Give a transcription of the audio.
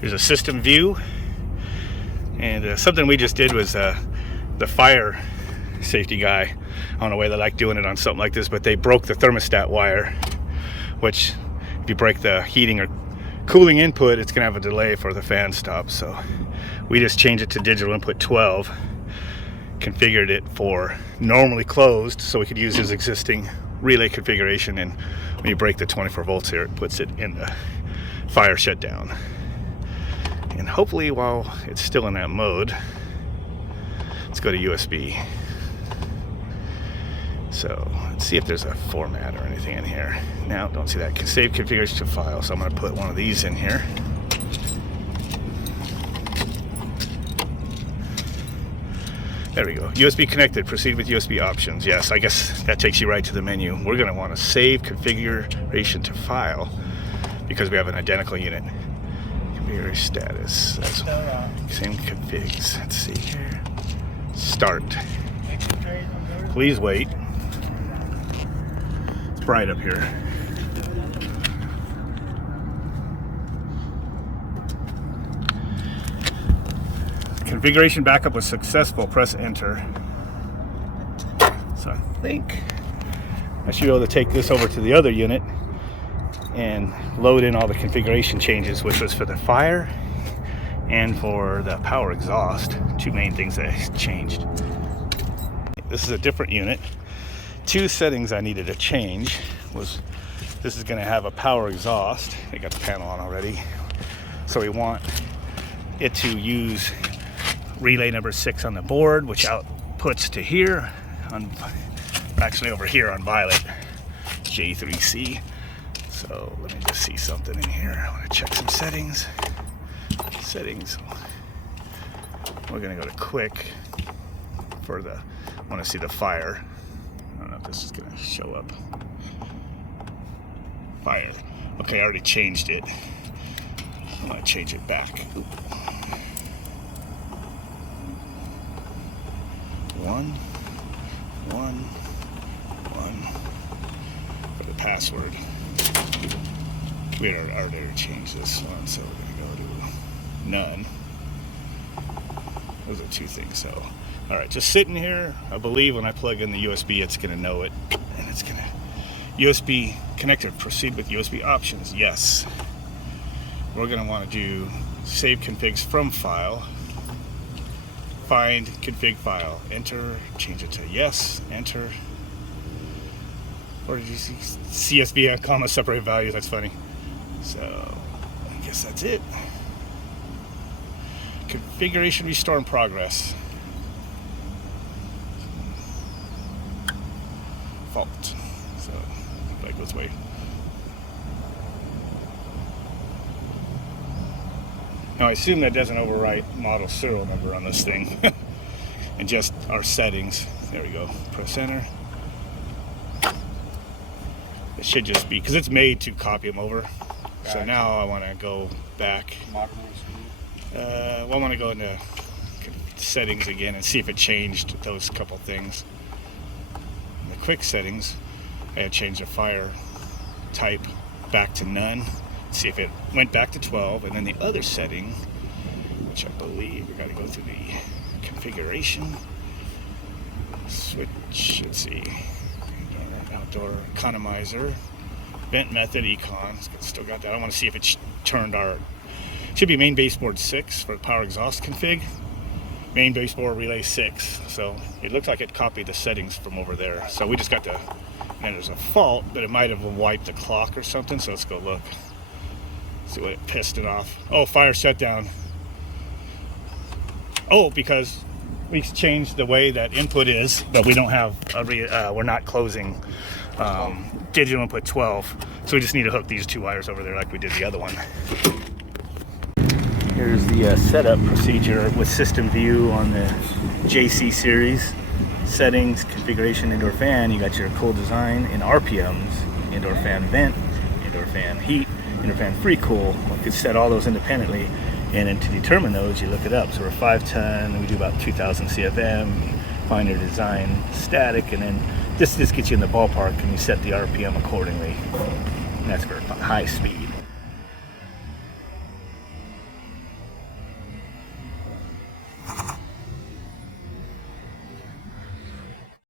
Here's a SystemVu, and something we just did was the fire safety guy. I don't know why they like doing it on something like this, but they broke the thermostat wire, which if you break the heating or cooling input, it's gonna have a delay for the fan stop. So we just changed it to digital input 12, configured it for normally closed so we could use his existing relay configuration, and when you break the 24 volts here, it puts it in the fire shutdown. And hopefully while it's still in that mode, let's go to USB. So let's see if there's a format or anything in here. Now, don't see that. Save configuration to file. So I'm going to put one of these in here. There we go. USB connected. Proceed with USB options. Yes, I guess that takes you right to the menu. We're going to want to save configuration to file because we have an identical unit. Configuration status. That's same configs. Let's see here. Start. Please wait. It's bright up here. Configuration backup was successful. Press enter. So I think I should be able to take this over to the other unit and load in all the configuration changes, which was for the fire and for the power exhaust. Two main things that I changed. This is a different unit. Two settings I needed to change was this is going to have a power exhaust. I got the panel on already. So we want it to use relay number 6 on the board, which outputs to here, actually over here on violet, J3C. So let me just see something in here. I want to check some settings. We're going to go to quick for the, I want to see the fire. I don't know if this is going to show up. Fire. Okay, I already changed it. I'm going to change it back. Oop. 1 for the password. We already changed this one, so we're going to go to none. Those are two things. So, all right, just sitting here. I believe when I plug in the USB, it's going to know it, and it's going to USB connector. Proceed with USB options. Yes. We're going to want to do save configs from file. Find config file. Enter. Change it to yes. Enter. Or did you see CSV comma separate values? That's funny. So I guess that's it. Configuration restore in progress. Fault. So like let's wait. Now I assume that doesn't overwrite model serial number on this thing. And just our settings. There we go. Press enter. It should just be, because it's made to copy them over. Gotcha. So now I want to go back. Well, I want to go into settings again and see if it changed those couple things. In the quick settings, I had changed the fire type back to none. See if it went back to 12, and then the other setting, which I believe we got to go through the configuration switch. Let's see, outdoor economizer, vent method, econ. Still got that. I want to see if it turned our. Should be main baseboard 6 for the power exhaust config. Main baseboard relay 6. So it looks like it copied the settings from over there. So we just got to. And there's a fault, but it might have wiped the clock or something. So let's go look. See what it pissed it off. Oh, fire shutdown. Oh, because we changed the way that input is, but we don't have we're not closing digital input 12, so we just need to hook these two wires over there like we did the other one. Here's the setup procedure with SystemVu on the JC series. Settings, configuration, indoor fan. You got your cool design in RPMs, indoor fan vent, indoor fan heat, indoor fan free cool. You could set all those independently, and then to determine those, you look it up. So we're 510, we do about 2,000 CFM. Find your design static, and then this gets you in the ballpark, and you set the RPM accordingly. And that's for high speed.